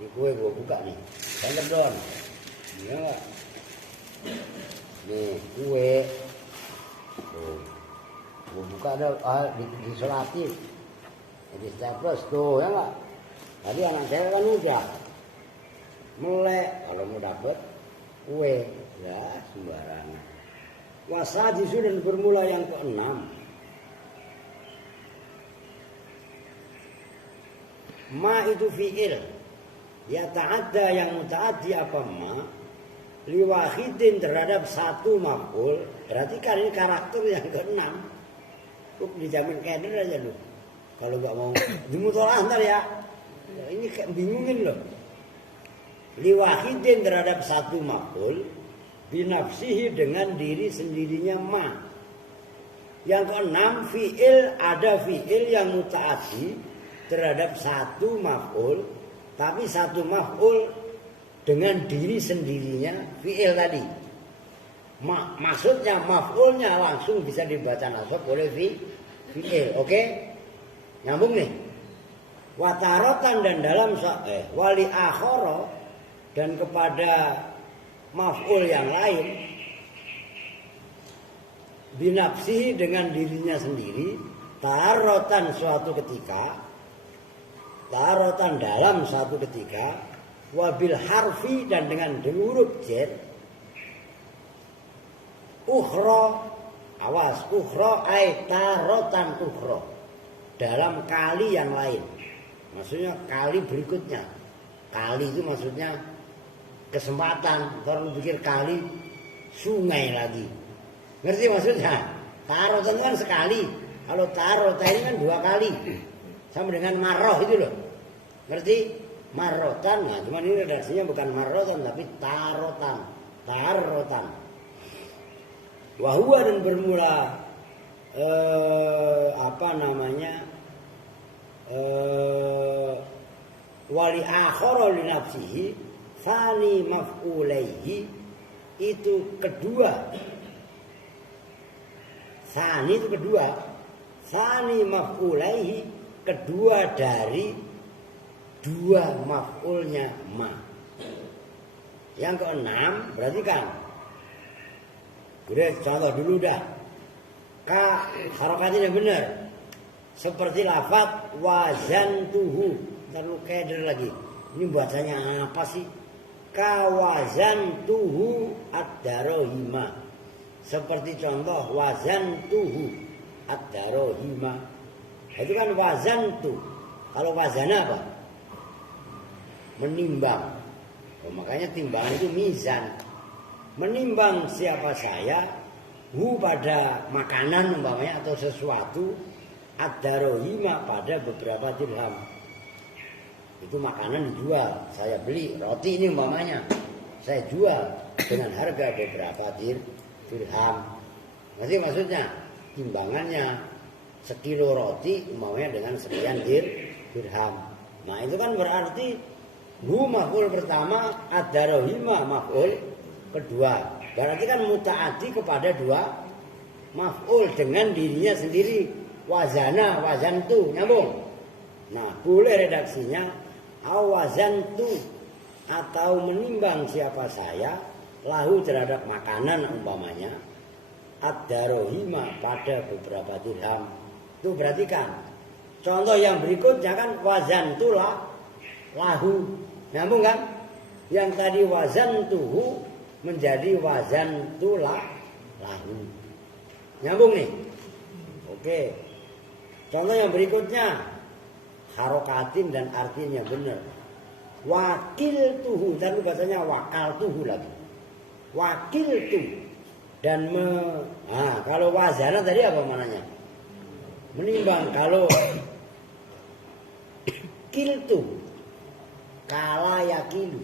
Ini kue gue buka nih. Banget dong. Iya gak? Nih kue. Tuh. Gue buka ada disolati. Jadi staples tuh ya gak? Tadi anak saya kan udah melek kalau mau dapet kue ya sembarangan. Wasadisu dan bermula yang ke-6. Ma itu fi'il. Ya ta'adda yang muta'addi apa ma liwahidin terhadap satu maf'ul. Berarti kan ini karakter yang ke-6. Lu dijamin keder aja lu. Kalau gak mau dimutolak ntar ya. Ini kayak bingungin loh. Liwahidin terhadap satu maf'ul binafsihi dengan diri sendirinya ma. Yang ke-6 fi'il, ada fi'il yang muta'addi terhadap satu maf'ul, tapi satu maf'ul dengan diri sendirinya fi'il tadi. Maksudnya maf'ulnya langsung bisa dibaca nasab oleh fi'il. Oke? Nyambung nih. Watarotan dan dalam wali akhara dan kepada maf'ul yang lain binafsihi dengan dirinya sendiri tarotan suatu ketika, tarotan dalam suatu ketika, wabil harfi dan dengan huruf jar, ukhra, awas, ukhra ay tarotan ukhra, dalam kali yang lain. Maksudnya kali berikutnya. Kali itu maksudnya kesempatan. Kalau pikir kali sungai lagi. Ngerti maksudnya? Tarotan kan sekali. Kalau tarotan ini kan 2 kali. Sama dengan maroh itu loh. Ngerti? Marotan. Nah, cuman ini redaksinya bukan marotan tapi tarotan. Tarotan. Wahua dan bermula wali akhara li nafsihi fani maf'ulaihi itu kedua. Fani itu kedua. Fani maf'ulaihi kedua dari 2 maf'ulnya ma. Yang ke-6 berarti kan. Udah contoh dulu dah. Ka harokatnya benar. Seperti lafaz wazantuhu. Terlalu keder lagi. Ini bacanya apa sih? Ka wazantuhu ad-darohima. Seperti contoh wazantuhu ad-darohima. Itu kan wazantu. Kalau wazana apa? Menimbang. Oh, makanya timbangan itu mizan. Menimbang siapa saya pada makanan umpamanya atau sesuatu ad-darohima pada beberapa dirham. Itu makanan dijual, saya beli roti ini umpamanya saya jual dengan harga beberapa dirham. Nanti maksudnya timbangannya sekilo roti umpamanya dengan sekian dirham. Nah itu kan berarti maf'ul pertama ad-darohima maf'ul kedua. Berarti kan muta'addi kepada 2 maf'ul dengan dirinya sendiri. Wazana, wazantu, nyambung. Nah, boleh redaksinya awazantu atau menimbang siapa saya lahu terhadap makanan umpamanya ad-darohima pada beberapa dirham. Itu berarti kan contoh yang berikutnya kan wazantu lahu. Nyambung kan? Yang tadi wazantuhu menjadi wazantu lahu. Nyambung nih? Oke. Contoh yang berikutnya harokatin dan artinya benar. Wakil tuhu dan bahasanya wakal tuhu lagi. Wakil tuh dan kalau wazana tadi apa mananya? Menimbang. Kalau kiltu kala yakilu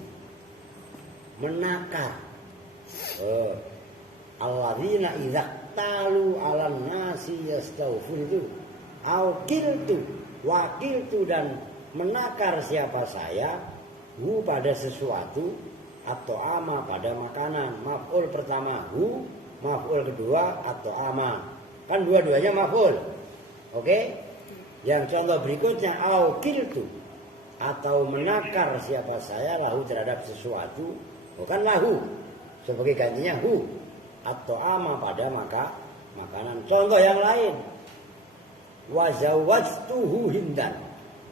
menakar. Alladzina idza talu 'alan nasi yastawfiru. Au kiltu wakiltu dan menakar siapa saya hu pada sesuatu, atau ama pada makanan. Maf'ul pertama hu, maf'ul kedua atau ama. Kan dua-duanya maf'ul. Oke? Yang contoh berikutnya au kiltu, atau menakar siapa saya lahu terhadap sesuatu, bukan lahu sebagai gantinya hu, atau ama pada makanan. Contoh yang lain, wazawwajtuhu hindan,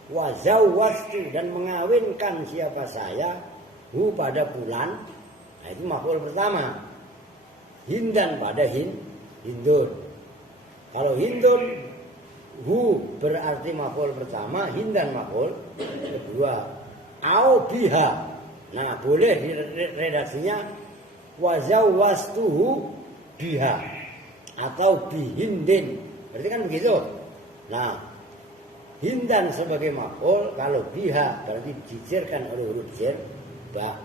wazawwajtu dan mengawinkan siapa saya hu pada bulan. Nah itu maf'ul pertama. Hindan pada hindun. Kalau hindun hu berarti maf'ul pertama, hindan maf'ul kedua. Au biha. Nah, boleh redaksinya wazawwastuhu biha atau bihindin. Berarti kan begitu. Nah, hindan sebagai maf'ul, kalau biha berarti dijirkan oleh huruf jar ba.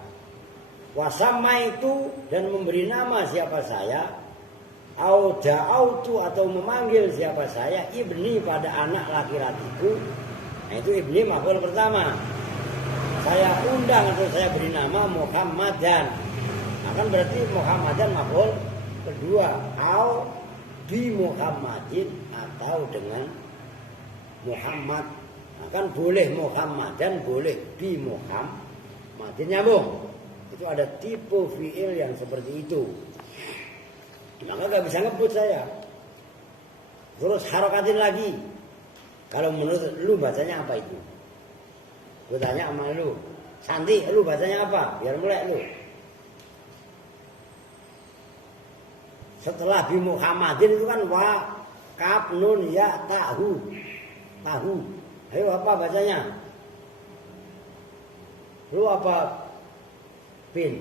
Wasama itu dan memberi nama siapa saya, au da'autu atau memanggil siapa saya ibni pada anak laki-lakiku. Nah itu ibni maf'ul pertama. Saya undang atau saya beri nama Muhammadan. Nah kan berarti Muhammadan maf'ul kedua. Au bi Muhammadin atau dengan Muhammad. Nah kan boleh Muhammadan, boleh bi Muhammadin, nyambung. Itu ada tipe fi'il yang seperti itu. Maka gak bisa ngebut saya. Terus harokatin lagi. Kalau menurut lu bacanya apa itu? Gue tanya sama lu, Santi, lu bacanya apa? Biar mulai lu. Setelah bi Muhammadin itu kan wa, kaf, nun, ya, tahu. Tahu. Ayo apa bacanya? Lu apa? Pin.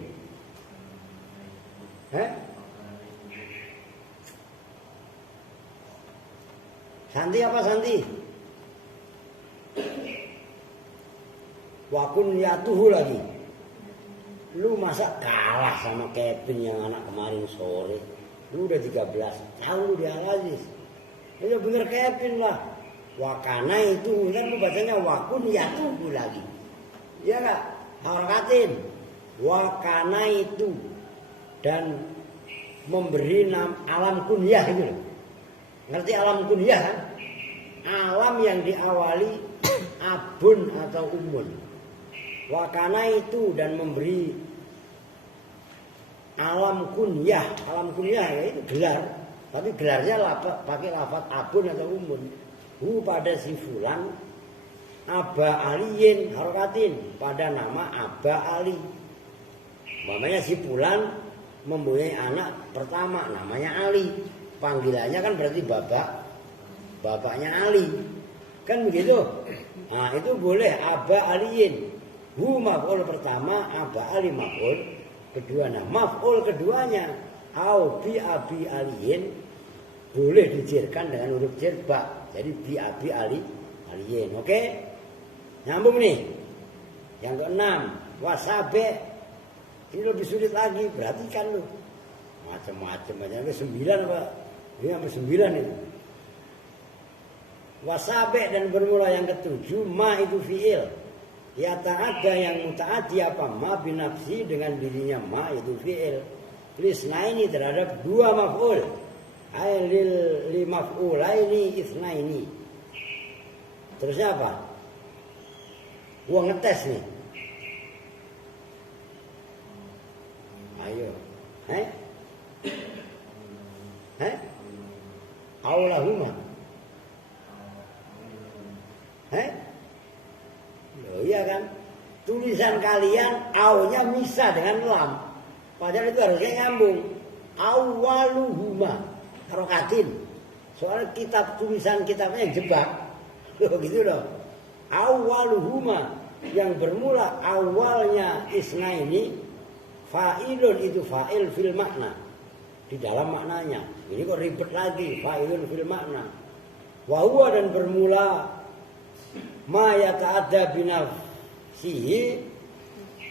Santi apa Santi? Wakun yatuhu lagi. Lu masa kalah sama Kevin yang anak kemarin sore? Lu udah 13 tahun di Al-Aziz. Ya bener Kevin lah. Wakana itu kan lu bacanya wakun yatuhu lagi. Iya enggak? Harakatin. Wakana itu dan memberi nama alam kunyah itu. Ngerti alam kunyah kan? Alam yang diawali abun atau umun. Wakana itu dan memberi alam kunyah. Alam kunyah ya itu gelar. Tapi gelarnya pakai lafaz abun atau umun. Hu pada si fulan Aba Aliyin harokatin pada nama Aba Ali. Mamanya si fulan mempunyai anak pertama namanya Ali. Panggilannya kan berarti bapaknya Ali. Kan begitu. Nah itu boleh Aba Aliyin. Hu maf'ul pertama, Aba Ali maf'ul kedua. Nah maf'ul keduanya au bi abi aliyin boleh dijirkan dengan huruf jar ba. Jadi bi abi aliyin. Oke? Nyambung nih. Yang keenam, wasabe. Ini lebih sulit lagi, perhatikan lu. Macam-macam aja, sampai 9 apa? Ini sampai 9 itu. Wasabe dan bermula yang ketujuh, ma itu fi'il. Ya ta'adda yang muta'addi apa? Ma binafsi dengan dirinya ma itu fi'il. Lisnaini terhadap dua maf'ul. Ailil li maf'ulaini isnaini. Terusnya apa? Gua ngetes nih. Ayo. Aulahuma. Loh iya kan? Tulisan kalian aunya misah dengan lam. Padahal itu harusnya nyambung. Awaluhuma harokatin. Soalnya kitab tulisan kitabnya jebak. Loh gitu loh. Awaluhuma yang bermula awalnya isna ini fa'ilun itu fa'il fil makna. Di dalam maknanya. Ini kok ribet lagi. Fa'ilun fil makna. Wahuwa dan bermula ma yata'adda binafsihi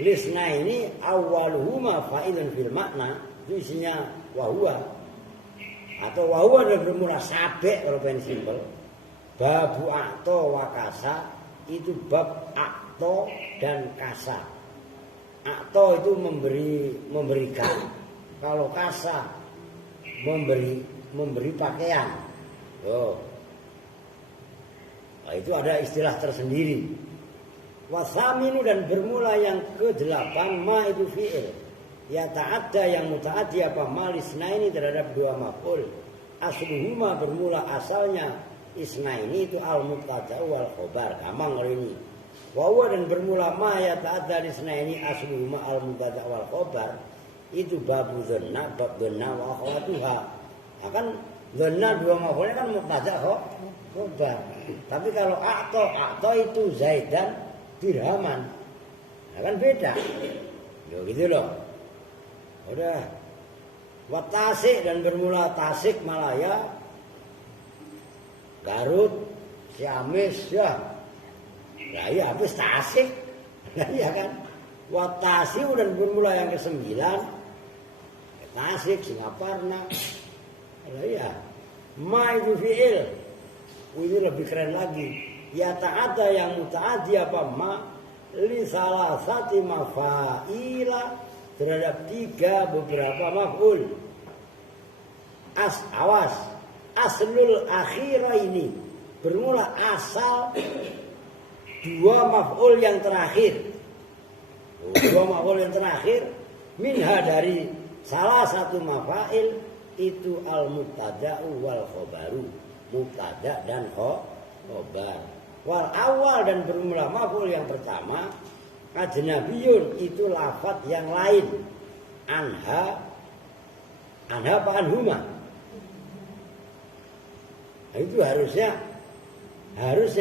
lisna ini awaluhuma fa'ilun fil makna. Itu isinya wahuwa. Atau wahuwa dan bermula sabe kalau pengen simpel. Babu akto wakasa itu bab akto dan kasa. Akto itu memberikan. Kalau kasa memberi pakaian. Oh. Nah, itu ada istilah tersendiri. Wasaminu dan bermula yang ke-8 ma itu fi'il. Ya ta'adda yang muta'addi apa mal isnaini terhadap dua maf'ul. Asluhuma bermula asalnya isnaini itu al-mubtada wal khobar. Gampang ini. Wa huwa dan bermula ma ya ta'adda isnaini asluhuma al-mubtada wal khobar. Itu babu dhanna, bab dhanna wa akhwatuha. Nah, kan dhanna dua maf'ulnya kan mubtada khobar. Tapi kalau akto itu zaidan dirhaman. Nah, kan beda. Yo gitu loh. Udah. Wa tasik dan bermula Tasik Malaya. Garut, Ciamis ya. Nah iya habis Tasik. Nah iya kan. Wa tasik dan bermula yang ke-9. Tasik, Singaparna. Nah iya. Ma itu fi'il. Ini lebih keren lagi. Ya ta'adda yang muta'addi apa ma li salasati mafa'ila terhadap 3 beberapa maf'ul. Awas aslul akhira ini bermula asal 2 maf'ul yang terakhir. 2 maf'ul yang terakhir minha dari salah satu mafa'il itu al-mubtada'u wal khobaru. Mubtada dan khobar. Wal awal dan bermula maf'ul yang pertama ajnabiyun itu lafaz yang lain. Anha apa anhuma? Nah, itu harusnya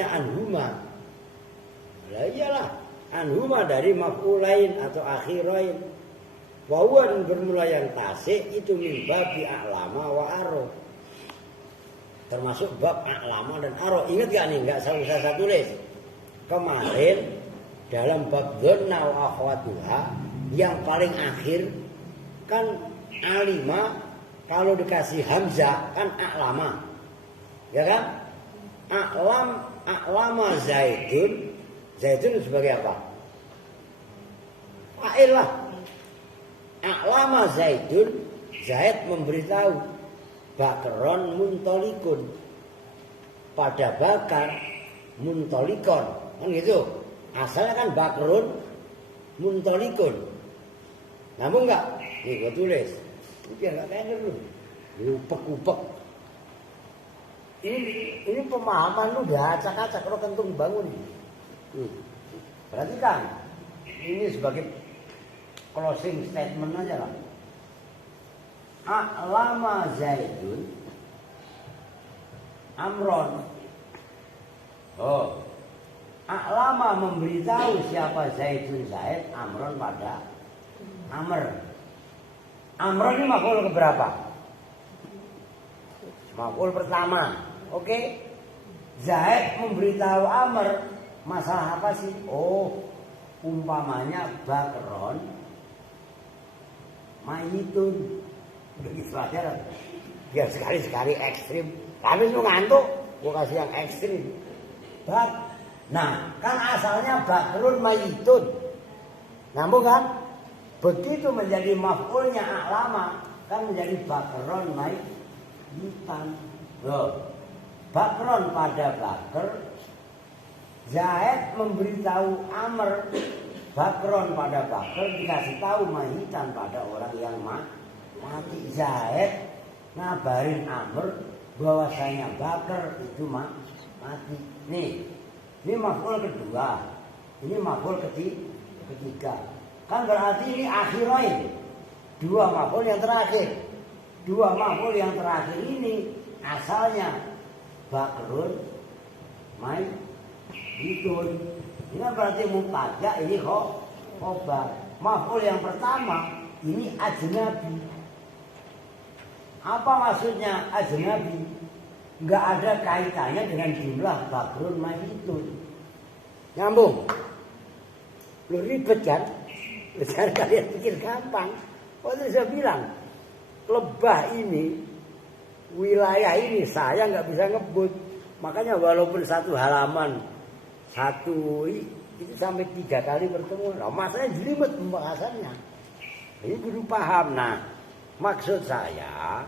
anhuma. Lah iyalah anhuma dari maf'ulain atau akhirain. Wa huwa dan bermula yang tasik itu min babi a'lama wa aro. Termasuk bab a'lama dan aro. Ingat gak nih? Gak usah saya tulis. Kemarin dalam bab dhanna wa akhwatuha yang paling akhir kan alima kalau dikasih hamzah kan a'lama. Ya kan? A'lama Zaidun. Zaidun sebagai apa? Fa'il lah. A'lama Zaidun. Zaid memberitahu Bakron muntolikun. Pada Bakar muntolikon. Kan gitu. Asalnya kan Bakrun muntolikun. Namun enggak. Nih gue tulis. Ini biar gak kayak dulu. Upek-upek. Ini pemahaman lu udah acak-acak. Kalau kentung bangun. Perhatikan. Ini sebagai closing statement aja lah. A'lama Zaidun Amron. Oh. A'lama memberitahu siapa Zaidun Zaid Amron pada Amr. Amron ini maf'ul keberapa? Maf'ul pertama. Oke. Zaid memberitahu Amr masalah apa sih? Oh, umpamanya Bakron mayitun. Begitu aja. Biar sekali-sekali ekstrim. Tapi lu ngantuk, gua kasih yang ekstrim. Nah, kan asalnya Bakrun mayitun. Nyambung kan? Begitu menjadi maf'ulnya a'lama, kan menjadi Bakron mayitan. Loh. Bakron pada Bakr. Zaid memberitahu Amr. Bakron pada Bakr dikasih tahu mayitan pada orang yang mati. Zaid ngabarin Amr bahwasanya Bakr itu mati. Nih, ini maf'ul kedua. Ini maf'ul ketiga. Kan berarti ini akhirain. 2 maf'ul yang terakhir. 2 maf'ul yang terakhir ini asalnya Bakrun mayitun. Ini berarti mubtada, ini khobar. Maf'ul yang pertama ini ajnabi. Apa maksudnya ajnabi? Enggak ada kaitannya dengan jumlah Bakrun mayitun. Nyambung. Lu ribet kan? Jangan kalian pikir gampang. Waktu saya bilang lebah ini, wilayah ini saya nggak bisa ngebut. Makanya walaupun satu halaman, satu Itu sampai 3 kali bertemu. Nah, masanya jelimet pembahasannya. Ini kudu paham. Nah, maksud saya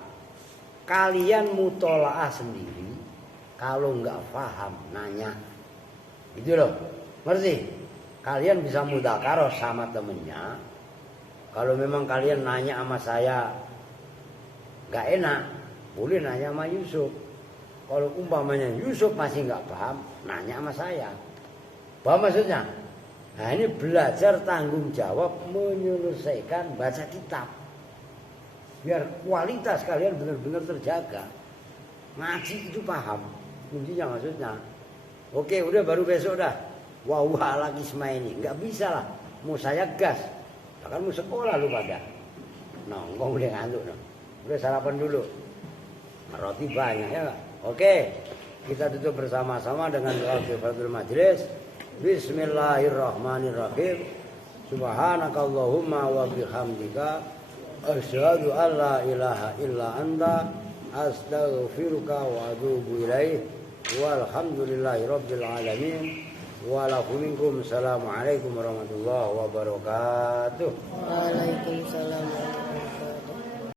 kalian mutolaah sendiri. Kalau nggak paham nanya. Gitu loh. Ngerti? Kalian bisa mudzakarah sama temennya. Kalau memang kalian nanya sama saya nggak enak, boleh nanya sama Yusuf. Kalau umpamanya Yusuf masih nggak paham, nanya sama saya. Paham maksudnya? Nah ini belajar tanggung jawab menyelesaikan baca kitab. Biar kualitas kalian benar-benar terjaga. Ngaji itu paham. Kuncinya maksudnya. Oke udah baru besok dah. Wah lagi semaini. Nggak bisa lah. Mau saya gas. Kan mau sekolah lu pada. Nongkrong udah ngantuk. Udah sarapan dulu. Roti banyak ya gak? Oke. Kita tutup bersama-sama dengan doa kifaratul majlis. Bismillahirrahmanirrahim. Subhanakallahumma wa bihamdika asyhadu an la ilaha illa anta astaghfiruka wa atubu ilaih. Walhamdulillahirabbil alamin. Assalamualaikum warahmatullahi wabarakatuh. Waalaikumsalam.